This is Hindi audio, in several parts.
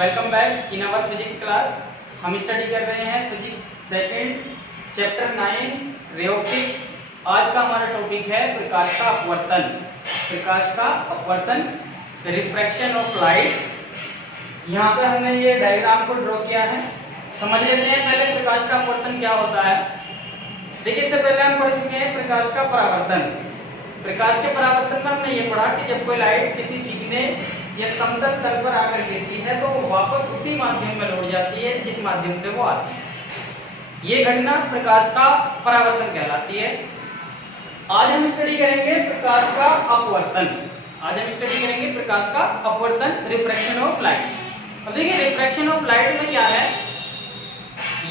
Welcome back in our physics class. हम स्टडी कर रहे हैं physics second chapter 9 ray optics. आज का हमारा टॉपिक है प्रकाश का अपवर्तन। प्रकाश का अपवर्तन, रिफ्रैक्शन ऑफ लाइट। यहाँ पर हमने ये डायग्राम को ड्रॉ किया है। समझ लेते हैं पहले प्रकाश का अपवर्तन क्या होता है। देखिए, इससे पहले हम पढ़ चुके हैं प्रकाश का परावर्तन। प्रकाश के परावर्तन में हमने ये पढ़ा कि जब कोई लाइट किसी चिकने या समतल तल पर आकर गिरती है तो वो वापस उसी माध्यम में लौट जाती है जिस माध्यम से वो आती है। ये घटना प्रकाश का परावर्तन कहलाती है। आज हम स्टडी करेंगे प्रकाश का अपवर्तन। आज हम स्टडी करेंगे प्रकाश का अपवर्तन, रिफ्रैक्शन ऑफ लाइट। अब देखिए, रिफ्रैक्शन ऑफ लाइट में क्या है,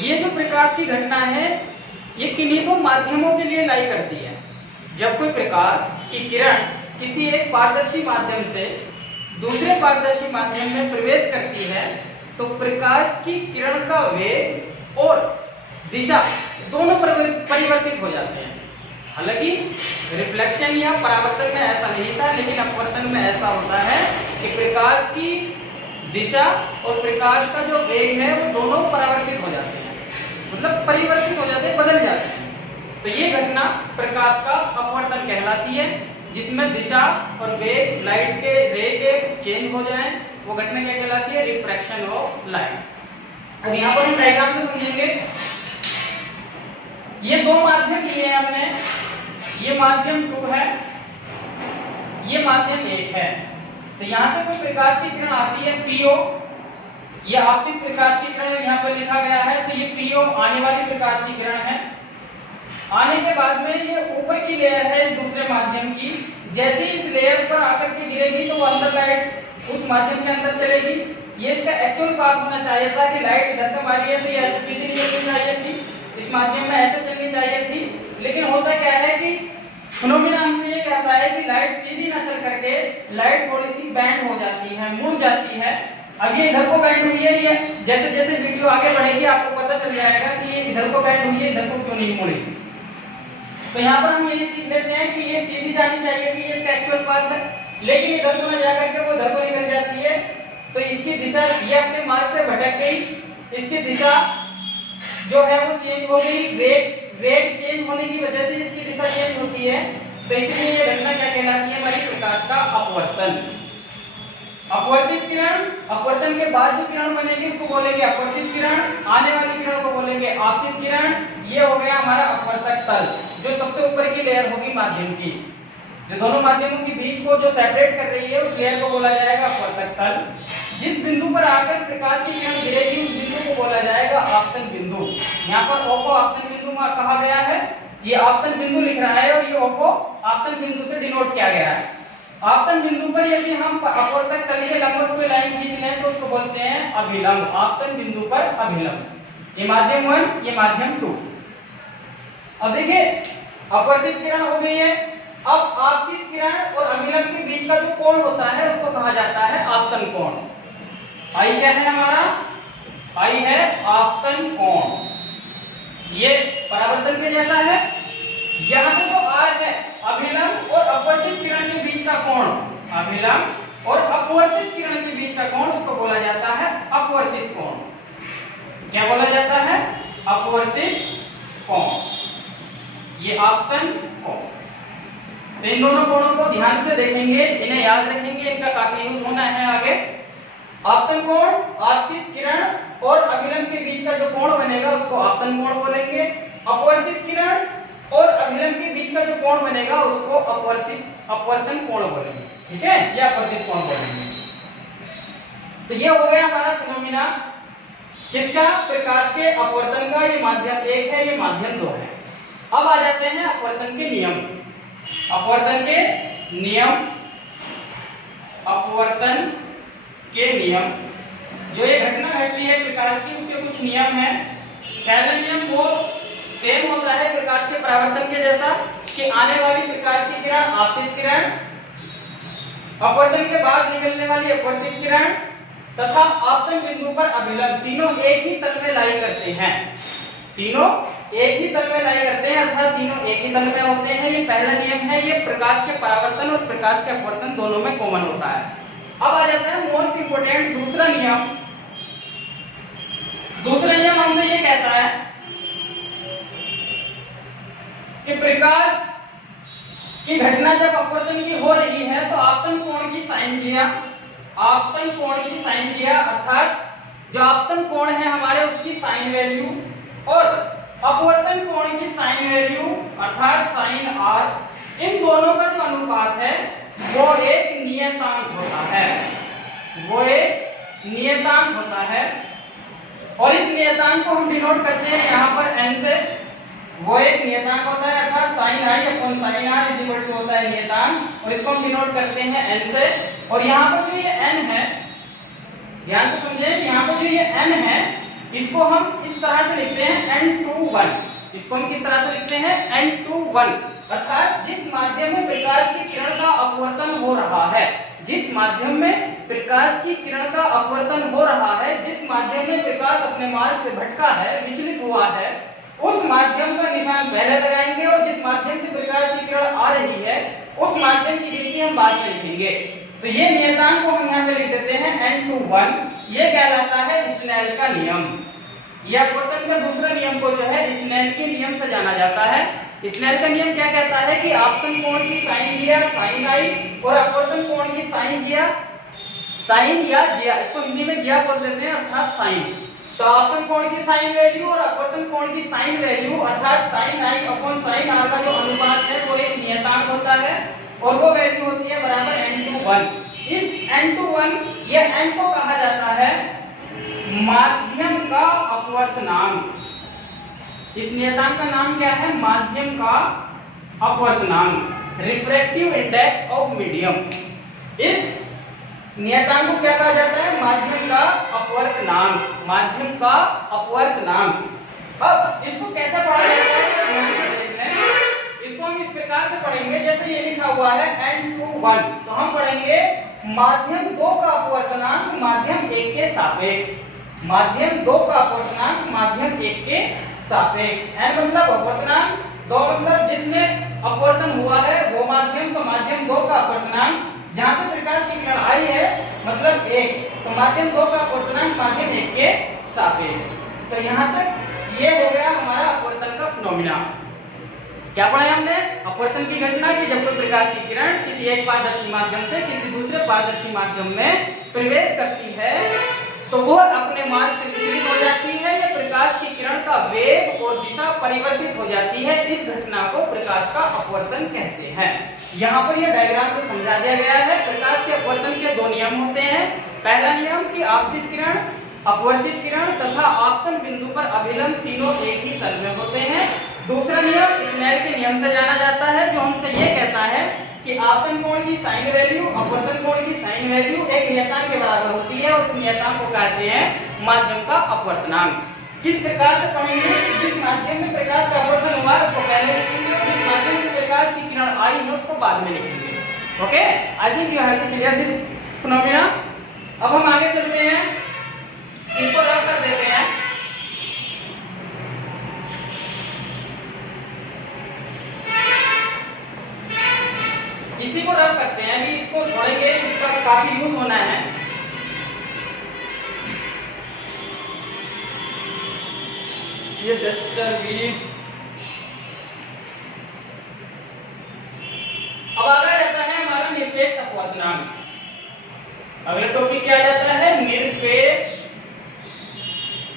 ये जो प्रकाश की घटना है ये किन्हीं को माध्यमों के लिए लाई करती है। जब कोई प्रकाश की किरण किसी एक पारदर्शी माध्यम से दूसरे पारदर्शी माध्यम में प्रवेश करती है तो प्रकाश की किरण का वेग और दिशा दोनों परिवर्तित हो जाते हैं। हालांकि रिफ्लेक्शन या परावर्तन में ऐसा नहीं था, लेकिन अपवर्तन में ऐसा होता है कि प्रकाश की दिशा और प्रकाश का जो वेग है वो दोनों परावर्तित हो जाते हैं, मतलब परिवर्तित हो जाते हैं, बदल जाते हैं। तो ये घटना प्रकाश का अपवर्तन कहलाती है, जिसमें दिशा और वेग लाइट के रे के चेंज हो जाएं। वो घटना क्या कहलाती है, रिफ्रैक्शन ऑफ लाइट। अब यहाँ पर हम डायग्राम में समझेंगे। ये दो माध्यम लिए हैं हमने, ये माध्यम 2 है, ये माध्यम 1 है। तो यहाँ से कोई प्रकाश की किरण आती है पीओ, ये आपतित प्रकाश की किरण यहाँ पर लिखा गया है। तो ये पीओ आने वाली प्रकाश की किरण है। आने के बाद में ये ऊपर की लेयर है इस दूसरे माध्यम की। जैसे ही इस लेयर पर आकर के गिरेगी तो वो अंदर लाइट उस माध्यम के अंदर चलेगी। ये इसका एक्चुअल पाथ होना चाहिए था कि लाइट इधर से मारी है तो ये ऐसे सीधी चलनी चाहिए थी, इस माध्यम में ऐसे चलनी चाहिए थी। लेकिन होता क्या है कि फिनोमेना हमसे ये कहता है कि लाइट सीधी ना चल करके लाइट थोड़ी सी बैंड हो जाती है, मुड़ जाती है। अब ये इधर को बैंड हुई है, ये जैसे जैसे वीडियो आगे बढ़ेगी आपको पता चल जाएगा कि ये इधर को बैंड हुई है, इधर को क्यों नहीं मुड़ी। तो यहाँ पर हम यही सीख लेते हैं कि ये सीधी जानी चाहिए कि ये इसका एक्चुअल पाथ है, लेकिन इधर को ना जाकर के वो इधर को निकल जाती है। तो इसकी दिशा ये अपने मार्ग से भटक गई, इसकी दिशा जो है वो चेंज हो गई। वेग चेंज होने की वजह से इसकी दिशा चेंज होती है। तो इसलिए ये घटना क्या कहलाती है, हमारी प्रकाश का अपवर्तन। अपवर्तित किरण, अपवर्तन के बाद जो किरण बनेगी उसको बोलेंगे अपवर्तित किरण, आने वाली किरण को बोलेंगे आपतित किरण। ये हो गया हमारा अपवर्तक तल, जो सबसे ऊपर की लेयर होगी माध्यम की, जो दोनों माध्यमों के बीच को जो सेपरेट कर रही है उस लेयर को बोला जाएगा अपवर्तक तल। जिस बिंदु पर आकर प्रकाश की किरण गिरेगी उस बिंदु को बोला जाएगा आपतन बिंदु। यहाँ पर ओ को आपतन बिंदु कहा गया है, ये आपतन बिंदु लिख रहा है और ये ओ को आपतन बिंदु से डिनोट किया गया है। आपतन बिंदु पर यदि हम अपवर्तक तल के लंबवत कोई लाइन खींच लें तो उसको बोलते हैं अभिलंब। आपतन बिंदु पर अभिलंब। ये माध्यम 1, ये माध्यम 2। अब देखिए, अपवर्तित किरण हो गई है। अब आपतित किरण और अभिलंब के बीच का जो कोण होता है उसको कहा जाता है आपतन कोण। आई क्या है हमारा, आई है आपतन कोण। ये परावर्तन के जैसा है। यहाँ पे जो आर है अभिलंब और अपवर्तित किरण के बीच का कोण, अभिलंब और अपवर्तित किरण के बीच का कोण उसको बोला जाता है अपवर्तित कोण। क्या बोला जाता है, अपवर्तित कोण। ये आपतन कोण। तो इन दोनों कोणों को ध्यान से देखेंगे, इन्हें याद रखेंगे, इनका काफी यूज होना है आगे। आपतन कोण, आपतित किरण और अभिलंब के बीच का जो कोण बनेगा उसको आपतन कोण बोलेंगे। अपवर्तित किरण और अभिलंब के बीच का जो कोण बनेगा उसको अपवर्तन कोण बोलेंगे। ठीक है, या अपवर्तित कोण बोलेंगे। तो ये हो गया हमारा फिनोमिना किसका, प्रकाश के अपवर्तन का। ये माध्यम 1 है, ये माध्यम 2 है। अब आ जाते हैं अपवर्तन के नियम। अपवर्तन के नियम, अपवर्तन के नियम। जो ये घटना घटती है प्रकाश की उसके कुछ नियम हैं। पहला नियम वो सेम होता है प्रकाश के परावर्तन के जैसा कि आने वाली प्रकाश की किरण आपतित किरण, अपवर्तन के बाद निकलने वाली अपवर्तित किरण तथा आपतन बिंदु पर अभिलंब, तीनों एक ही तल में लाई करते हैं। तीनों एक ही तल में लाई करते हैं, अर्थात तीनों एक ही तल में होते हैं। ये पहला नियम है। ये प्रकाश के परावर्तन और प्रकाश के अपवर्तन दोनों में कॉमन होता है। अब आ जाता है मोस्ट इंपोर्टेंट दूसरा नियम, दूसरा नियम हमसे ये कहता है कि प्रकाश की घटना जब अपवर्तन की हो रही है तो आपतन कोण की साइन जिया, आपतन कोण की साइन जिया अर्थात जो आपतन कोण है हमारे उसकी साइन वैल्यू और अपवर्तन कोण की साइन वैल्यू अर्थात साइन आर, इन दोनों का जो अनुपात है वो एक नियतांक होता है, वो एक नियतांक होता है। और इस नियतांक को हम डिनोट करते हैं यहाँ पर n से, वो एक नियतांक होता है अर्थात sin i upon sin r is equal to होता है नियतांक, और इसको हम डिनोट करते हैं n से। और यहाँ पर जो ये n है, ध्यान से समझें, यहाँ पर जो ये n है इसको हम इस तरह से लिखते हैं n21, इसको हम किस तरह से लिखते हैं n21, अर्थात जिस माध्यम में प्रकाश की किरण का अपवर्तन हो रहा है, जिस माध्यम में प्रकाश की किरण का अपवर्तन हो रहा है, जिस माध्यम में प्रकाश अपने मार्ग से भटका है, विचलित हुआ है, उस माध्यम का निशान पहले लगाएंगे और जिस माध्यम से प्रकाश की किरण आ रही है उस माध्यम की गिनती हम बाद में लिखेंगे। तो ये नियतांक को हम यहाँ पे लिख देते हैं n21, ये कहलाता है स्नेल का नियम। यह अपवर्तन का दूसरा नियम को जो है स्नेल के नियम से जाना जाता है। स्नेल का नियम क्या कहता है कि आपतन कोण की साइन जिया साइन आई और अपवर्तन कोण की साइन जिया साइन या जिया, इसको हिंदी में जिया बोल देते हैं अर्थात साइन। तो आपतन कोण की साइन वैल्यू और अपवर्तन कोण की साइन वैल्यू अर्थात sine I upon sine R का जो अनुपात है वो एक नियतांक होता है और वो वैल्यू होती है बराबर n21। इस n21 या n को कहा जाता है माध्यम का अपवर्तनांक। इस नियतांक का नाम क्या है? माध्यम का अपवर्तनांक, रिफ्रैक्टिव इंडेक्स ऑफ मीडियम। इस नियतांक को क्या कहा जाता है? माध्यम का अपवर्तनांक, माध्यम का अपवर्तनांक। अब इसको कैसे पढ़ा जाता है? इसको हम इस प्रकार से पढ़ेंगे, जैसे ये लिखा हुआ है n21, तो हम पढ़ेंगे माध्यम 2 का अपवर्तनांक माध्यम 1 के सापेक्ष, माध्यम 2 का अपवर्तनांक माध्यम 1 के सापेक्ष। n मतलब अपवर्तनांक, 2 मतलब जिसमें अपवर्तन हुआ है वो माध्यम, तो माध्यम 2 का अपवर्तनांक, जहां से प्रकाश की किरण आई है मतलब 1, तो माध्यम 2 का अपवर्तनांक माध्यम 1 के सापेक्ष। तो यहां तक ये हो गया हमारा अपवर्तन का फिनोमिना। क्या पढ़ा है हमने? अपवर्तन की घटना कि जब कोई प्रकाश की किरण किसी एक पारदर्शी माध्यम से किसी दूसरे पारदर्शी माध्यम में प्रवेश करती है तो वह अपने मार्ग से विचलित हो जाती है या प्रकाश की किरण का वेग और दिशा परिवर्तित हो जाती है। इस घटना को प्रकाश का अपवर्तन कहते हैं। यहाँ पर यह डायग्राम से समझा दिया गया है। प्रकाश के अपवर्तन के 2 नियम होते हैं। पहला नियम कि आपतित किरण, अपवर्तित किरण तथा आपतन बिंदु पर अभिलंब तीनों एक ही तल में होते हैं। दूसरा नियम स्नेल के नियम से जाना जाता है, जो हमसे यह कहता है कि आपतन कोण की साइन वैल्यू अपवर्तन कोण की साइन वैल्यू एक नियतांक के बराबर होती है और उस नियतांक को कहते हैं माध्यम का अपवर्तनांक। किस प्रकार से पढ़ेंगे? जिस माध्यम में प्रकाश का अपवर्तन हुआ उसको पहले लिखेंगे और जिस माध्यम में प्रकाश की किरण आई है उसको बाद में लिखेंगे। Okay, I think you have to clear this phenomena. अब हम आगे चलते हैं, इसको रफ कर देते हैं। इसी को रफ करते हैं, अभी इसको छोड़ेंगे, इसका काफी यूज होना है। ये डस्टर भी अब आगे रहता है हमारा निरपेक्ष अपवर्तनांक। अगला टॉपिक क्या जाता है? निरपेक्ष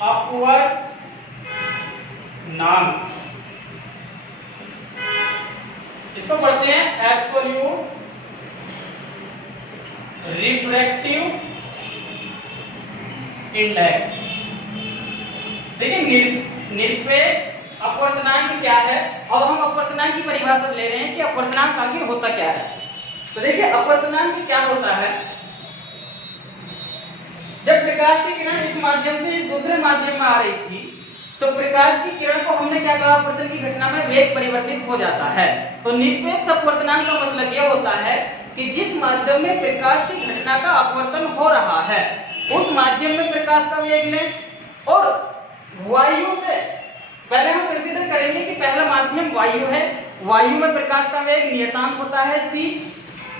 अपवर्तनांक। इसको पढ़ते हैं एब्सोल्यूट रिफ्रैक्टिव इंडेक्स। देखिए निरपेक्ष अपवर्तनांक क्या है? अब हम अपवर्तनांक की परिभाषा ले रहे हैं कि अपवर्तनांक आखिर होता क्या है। तो देखिए अपवर्तनांक क्या होता है? जब प्रकाश की किरण इस माध्यम से इस दूसरे माध्यम में आ रही थी तो प्रकाश की किरण को हमने क्या कहा? अपवर्तन की घटना में वेग परिवर्तित हो जाता है। तो निरपेक्ष अपवर्तनांक का मतलब यह होता है कि जिस माध्यम में प्रकाश की घटना का अपवर्तन हो रहा है उस माध्यम में प्रकाश का वेग लें और वायु से पहले हम कंसीडर करेंगे कि पहला माध्यम वायु है, वायु में प्रकाश का वेग नियतांक होता है c।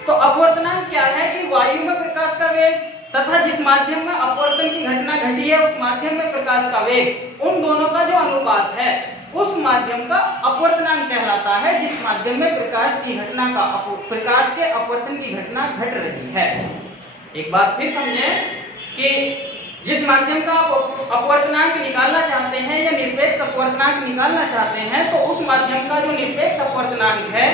तो अपवर्तनांक क्या है कि वायु में प्रकाश का वेग तथा जिस माध्यम में अपवर्तन की घटना घटी है उस माध्यम में प्रकाश का वेग, उन दोनों का जो अनुपात है उस माध्यम का अपवर्तनांक कहलाता है, जिस माध्यम में प्रकाश के अपवर्तन की घटना घट रही है। एक बात फिर समझें कि जिस माध्यम का आप अपवर्तनांक निकालना चाहते हैं या निरपेक्ष अपवर्तनांक निकालना चाहते हैं तो उस माध्यम का जो निरपेक्ष अपवर्तनांक है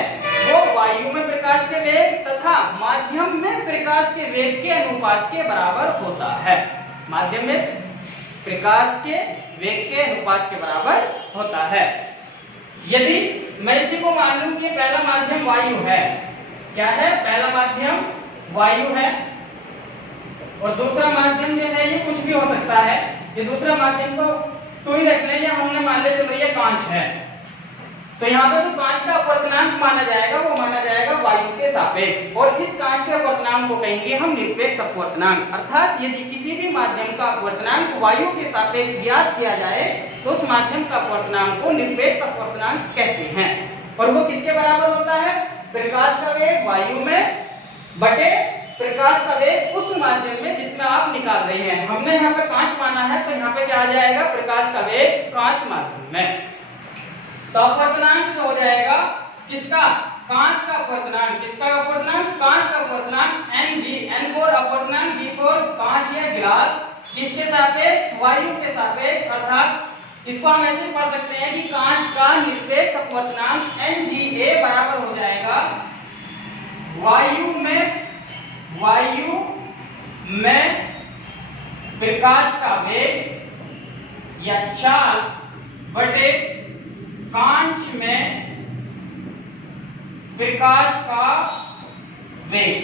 वो वायु में प्रकाश के वेग तथा माध्यम में प्रकाश के वेग के अनुपात के बराबर होता है। माध्यम में प्रकाश के वेग के अनुपात के बराबर होता है। यदि मैं इसी को मान लूं कि पहला माध्यम वायु है, क्या है, पहला माध्यम वायु है और दूसरा माध्यम जो है ये कुछ भी हो सकता है, ये दूसरा माध्यम को टू ही रख लें या हमने मान ले चल रही है कांच है, तो यहाँ पे जो कांच का अपवर्तनांक माना जाएगा वो माना जाएगा वायु के सापेक्ष, और इस कांच के अपवर्तनांक को कहेंगे हम निरपेक्ष अपवर्तनांक। अर्थात यदि किसी भी माध्यम का अपवर्तनांक वायु के सापेक्ष ज्ञात किया जाए तो उस माध्यम का अपवर्तनांक को निरपेक्ष अपवर्तनांक कहते हैं। और वो किसके बराबर होता है, प्रकाश का वेग वायु में बटे प्रकाश का वेग उस माध्यम में जिसमें आप निकाल रहे हैं। हमने यहाँ पे कांच माना है तो यहाँ पे क्या आ जाएगा, प्रकाश का वेग कांच माध्यम में। तो अपवर्तनांक जो हो जाएगा किसका, कांच का अपवर्तनांक, किसका अपवर्तनांक, कांच का अपवर्तनांक Ng, N फॉर अपवर्तनांक, G फॉर कांच या गिलास, किसके सापेक्ष, वायु के सापेक्ष। अर्थात इसको हम ऐसे पढ़ सकते हैं कि कांच का निरपेक्ष अपवर्तनांक Nga बराबर हो जाएगा वायु में प्रकाश का वेग या चाल बटे कांच में प्रकाश का वेग,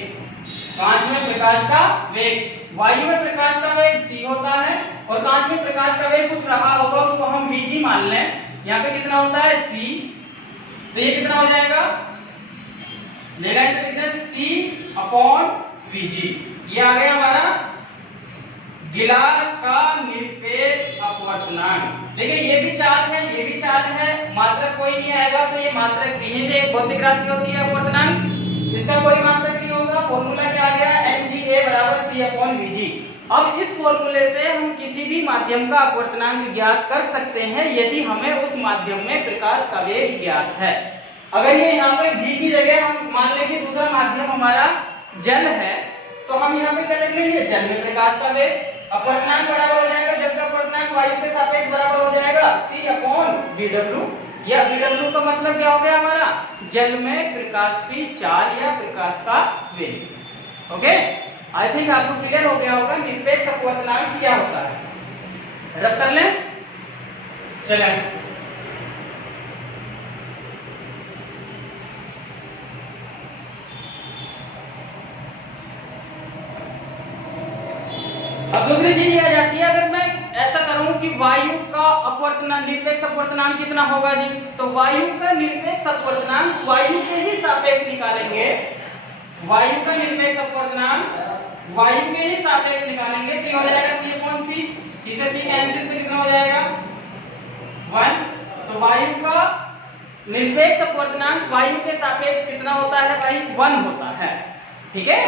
कांच में प्रकाश का वेग। वायु में प्रकाश का वेग c होता है और कांच में प्रकाश का वेग कुछ रहा होगा उसको हम vg मान लें। यहाँ पे कितना होता है c, तो ये कितना हो जाएगा, लेना इसे लिखते हैं c/vg। ये आ गया हमारा गिलास का निरपेक्ष अपवर्तनांक। देखिए ये भी चाल है, ये भी चाल है, मात्रक कोई नहीं आएगा तो ये मात्रक विहीन एक भौतिक राशि होती है अपवर्तनांक, इसका कोई मात्रक नहीं होगा। फॉर्मूला क्या आ गया, Nga बराबर c/vg। अब इस फॉर्मूले से हम किसी भी माध्यम का अपवर्तनांक ज्ञात कर सकते हैं यदि हमें उस माध्यम में प्रकाश का वेग ज्ञात है। अगर ये यहाँ पे g की जगह हम मान लें कि दूसरा माध्यम हमारा जल है तो हम यहाँ पे क्या लिख लेंगे, जल में प्रकाश का वेग, अपवर्तनांक बराबर हो जाएगा, जल का अपवर्तनांक वायु के सापेक्ष बराबर हो जाएगा c/vw। या vw का मतलब क्या हो गया हमारा, जल में प्रकाश की चाल या प्रकाश का वेग। ओके, आई थिंक आपको क्लियर हो गया होगा निरपेक्ष अपवर्तनांक क्या होता है। रख कर लें, चलें अब दूसरी चीज ये आ जाती है, अगर मैं ऐसा करूं कि वायु का अपवर्तनांक निरपेक्ष अपवर्तनांक कितना होगा जी, तो वायु का निरपेक्ष अपवर्तनांक वायु के ही सापेक्ष निकालेंगे, वायु का निरपेक्ष अपवर्तनांक वायु के ही सापेक्ष निकालेंगे तो हो जाएगा c/c, c से c कैंसिल तो कितना हो जाएगा 1। तो वायु का निरपेक्ष अपवर्तनांक वायु के सापेक्ष कितना होता है भाई, 1 होता है। ठीक है,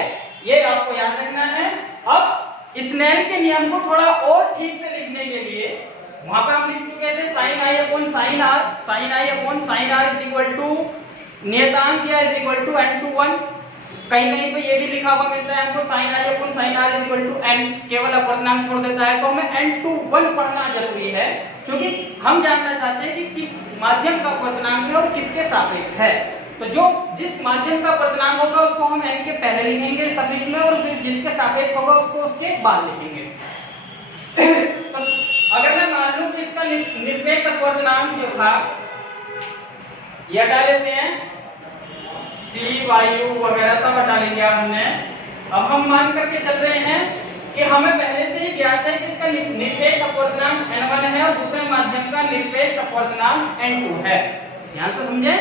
ये आपको याद रखना है। अब स्नेल के नियम को थोड़ा और ठीक से लिखने के लिए वहां पर हम लिख चुके थे sin i upon sin r, sin i upon sin r is equal to नियतांक या is equal to n two 1। कहीं कहीं पे ये भी लिखा हुआ मिलता है हमको sin i upon sin r is equal to n, केवल अपवर्तनांक छोड़ देता है। तो हमें n टू 1 पढ़ना जरूरी है क्योंकि हम जानना चाहते हैं कि किस माध्यम का अपवर्तनांक है और किसके सापेक्ष है। तो जो जिस माध्यम का अपवर्तनांक होगा उसको हम n के पहले लिखेंगे सफिक्स में, और फिर जिसके सापेक्ष होगा उसको उसके बाद लिखेंगे। तो अगर मैं मान लूं कि इसका निरपेक्ष अपवर्तनांक जो था ये हटा लेते हैं, c वायु वगैरह सब हटा लेंगे हमने। अब हम मान करके चल रहे हैं कि हमें पहले से ही ज्ञात है कि इसका निरपेक्ष अपवर्तनांक n1 है और दूसरे माध्यम का निरपेक्ष अपवर्तनांक n2 है। ध्यान से समझे,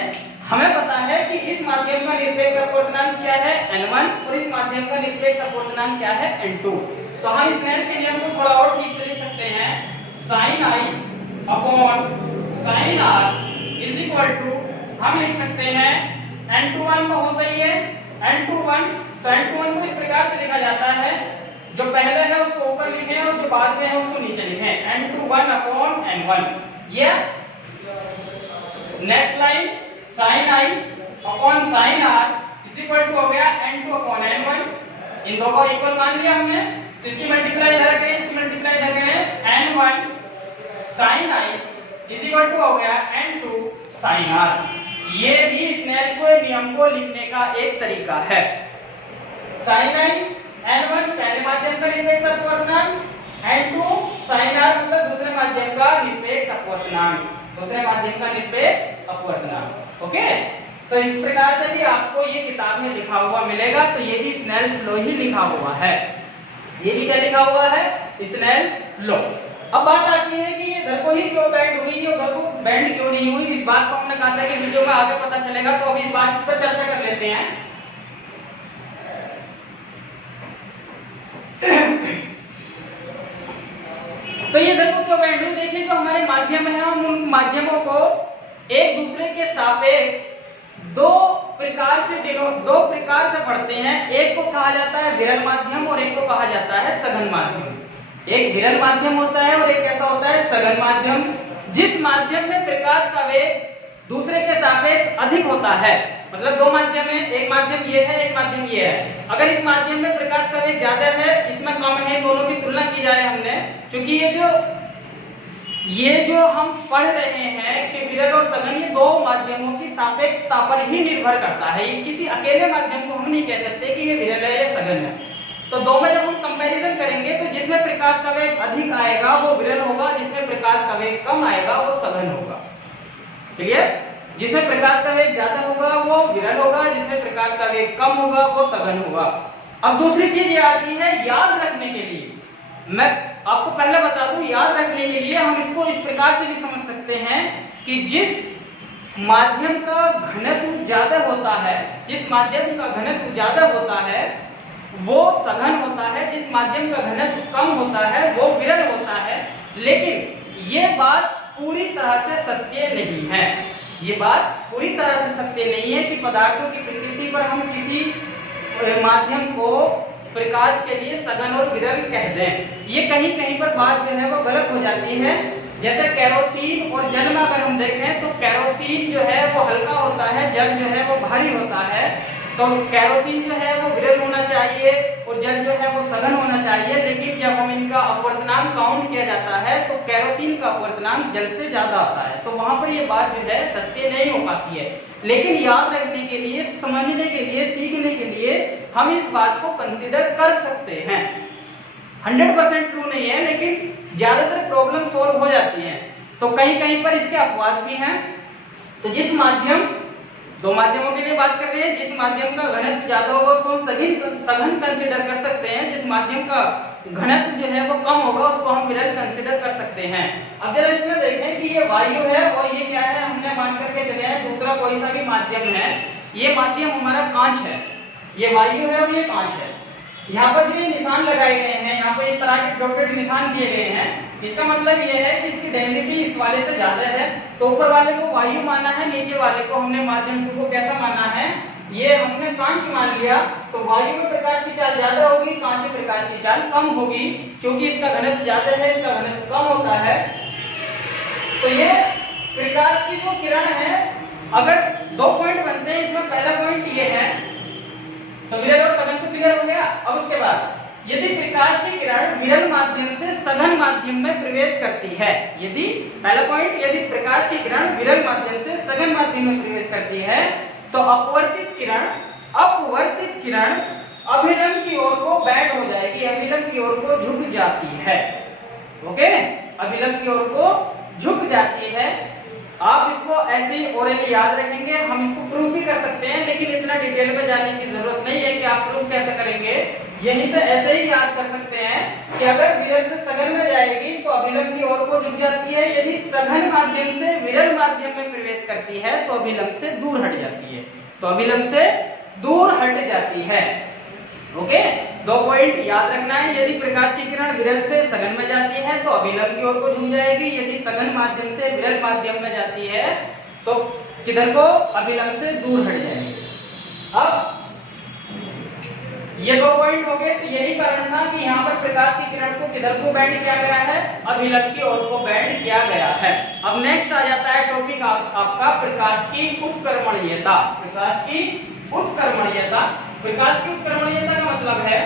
हमें पता है कि इस माध्यम का निरपेक्ष अपवर्तनांक क्या है n1 और इस माध्यम का निरपेक्ष अपवर्तनांक क्या है n2। तो हम स्नेल के नियम को थोड़ा और ठीक से लिख सकते हैं, sin i upon sin r is equal to हम लिख सकते हैं n2 1 तो होता ही है n2 1, तो n2 1 को इस प्रकार से लिखा जाता है जो पहले है उसको ऊपर लिखें और जो बाद में है उसको नीचे लिखें। n2 1 upon n1। ये next line sin i upon sin r is equal to हो गया n2 अपॉन n1। इन दो को इक्वल मान लिया हमने, तो इसकी मल्टीप्लाई इधर करें, इसकी मल्टीप्लाई इधर करें, n1 sin i is equal to हो गया n2 sin r। ये भी स्नेल के नियम को लिखने का एक तरीका है। sin i n1 पहले माध्यम का निरपेक्ष अपवर्तनांक, n2 sin r मतलब दूसरे माध्यम का निरपेक्ष अपवर्तनांक, दूसरे माध्यम का निरपेक्ष अपवर्तनांक। ओके, तो इस प्रकार से भी आपको ये किताब में लिखा हुआ मिलेगा। तो ये भी स्नेल्स लॉ ही लिखा हुआ है। ये भी क्या लिखा हुआ है? Snell's law. अब बात आती है कि ये इधर को ही क्यों बेंड हुई और उधर को बेंड क्यों नहीं हुई। इस बात को हमने कहा था कि वीडियो में आगे पता चलेगा, तो अभी इस बात पर चर्चा कर लेते हैं। तो ये देखो क्यों बेंड हुई। देखिए जो हमारे माध्यम है हम उन माध्यमों को एक दूसरे के सापेक्ष दो प्रकार से पढ़ते हैं। एक को कहा जाता है विरल माध्यम और एक को कहा जाता है सघन माध्यम। एक विरल माध्यम होता है और एक कैसा होता है? सघन माध्यम। जिस माध्यम में प्रकाश का वेग दूसरे के सापेक्ष अधिक होता है, मतलब दो माध्यम है, एक माध्यम ये है, एक माध्यम ये है। अगर इस माध्यम में प्रकाश का वेग ज्यादा है, इसमें कम है, दोनों की तुलना की जाए हमने, क्योंकि ये जो हम पढ़ रहे हैं कि विरल और सघन, ये दो माध्यमों की सापेक्षता पर ही निर्भर करता है। ये किसी अकेले माध्यम को हम नहीं कह सकते कि ये विरल है या सघन है। तो दो में जब हम कंपैरिजन करेंगे तो जिसमें प्रकाश का वेग अधिक आएगा वो विरल होगा, जिसमें प्रकाश का वेग कम आएगा वो सघन होगा। क्लियर? जिसमें प्रकाश का वेग ज्यादा होगा वो विरल होगा, जिसमें प्रकाश का वेग कम होगा वो सघन होगा। अब दूसरी चीज ये आती है याद रखने के लिए। मैं आपको पहले बता दूं, याद रखने के लिए हम इसको इस प्रकार से भी समझ सकते हैं कि जिस माध्यम का घनत्व ज्यादा होता है, जिस माध्यम का घनत्व ज्यादा होता है वो सघन होता है, जिस माध्यम का घनत्व कम होता है वो विरल होता है। लेकिन ये बात पूरी तरह से सत्य नहीं है। ये बात पूरी तरह से सत्य नहीं है कि पदार्थों की प्रकृति पर हम किसी माध्यम को प्रकाश के लिए सघन और विरल कह दें। ये कहीं कहीं पर बात जो है वो गलत हो जाती है। जैसे केरोसिन और जल में अगर हम देखें तो केरोसिन जो है वो हल्का होता है, जल जो है वो भारी होता है। तो केरोसिन जो है वो विरल होना चाहिए और जल जो है वो सघन होना चाहिए। लेकिन जब हम इनका अपवर्तनांक काउंट किया जाता है तो केरोसिन का अपवर्तनांक जल से ज्यादा आता है, तो वहां पर ये बात जो है सत्य नहीं हो पाती है। लेकिन याद रखने के लिए, समझने के लिए, सीखने के लिए हम इस बात को कंसीडर कर सकते हैं। 100% ट्रू नहीं है, लेकिन ज्यादातर प्रॉब्लम सॉल्व हो जाती है। तो कहीं कहीं पर इसके अपवाद भी हैं। तो जिस माध्यम, दो माध्यमों के लिए बात कर रहे हैं, जिस माध्यम का घनत्व ज्यादा होगा उसको हम सघन कंसीडर कर सकते हैं। जिस माध्यम का घनत्व जो है वो कम होगा उसको हम विरल कंसीडर कर सकते हैं। अब जरा इसमें देखें कि ये वायु है और ये क्या है, हमने मान करके चले हैं दूसरा कोई सा भी माध्यम है। ये माध्यम हमारा कांच है, ये वायु है और ये कांच है। यहाँ पर जो निशान लगाए गए हैं, यहाँ पर इस तरह के डॉटेड निशान दिए गए हैं, इसका मतलब ये है कि इसकी डेंसिटी इस वाले से ज्यादा है। तो ऊपर वाले को वायु माना है, नीचे वाले को हमने माध्यम को कैसा माना है, ये हमने कांच मान लिया। तो वायु में प्रकाश की चाल ज्यादा होगी, कांच में प्रकाश की चाल कम होगी, क्योंकि इसका घनत्व ज्यादा है, इसका घनत्व कम होता है। तो ये प्रकाश की जो किरण है, अगर दो पॉइंट बनते हैं, इसमें पहला पॉइंट ये है, तो विरल और सघन तो क्लियर हो गया। अब उसके बाद यदि प्रकाश की किरण विरल माध्यम से सघन माध्यम में प्रवेश करती है, यदि पहला पॉइंट, यदि प्रकाश की किरण विरल माध्यम से सघन माध्यम में प्रवेश करती है तो अपवर्तित किरण अभिलंब की ओर को बेंड हो जाएगी, अभिलंब की ओर को झुक जाती है। ओके, अभिलंब की ओर को झुक जाती है। आप इसको ऐसे ही ओरली याद रखेंगे, हम इसको प्रूफ भी कर सकते हैं, लेकिन इतना डिटेल में जाने की जरूरत नहीं है कि आप प्रूफ कैसे करेंगे। यहीं से ऐसे ही याद कर सकते हैं कि अगर विरल से सघन में जाएगी तो अभिलंब की ओर को झुक जाती है, यदि सघन माध्यम से विरल माध्यम में प्रवेश करती है तो अभिलंब से दूर हट जाती है, तो अभिलंब से दूर हट जाती है। ओके, दो पॉइंट याद रखना है। यदि प्रकाश की किरण विरल से सघन में जाती है तो अभिलंब की ओर को झुक जाएगी, यदि सघन माध्यम से विरल माध्यम में जाती है तो किधर को, अभिलंब से दूर हट जाएगी। अब ये 2 पॉइंट हो गए। तो यही कारण था कि यहाँ पर प्रकाश की किरण को किधर को बैंड किया गया है, अभिलंब की ओर को बैंड किया गया है। अब नेक्स्ट आ जाता है टॉपिक आपका प्रकाश की उत्कर्मणीयता। प्रकाश की उत्कर्मणीयता, प्रकाश की उत्कर्मणीयता का मतलब है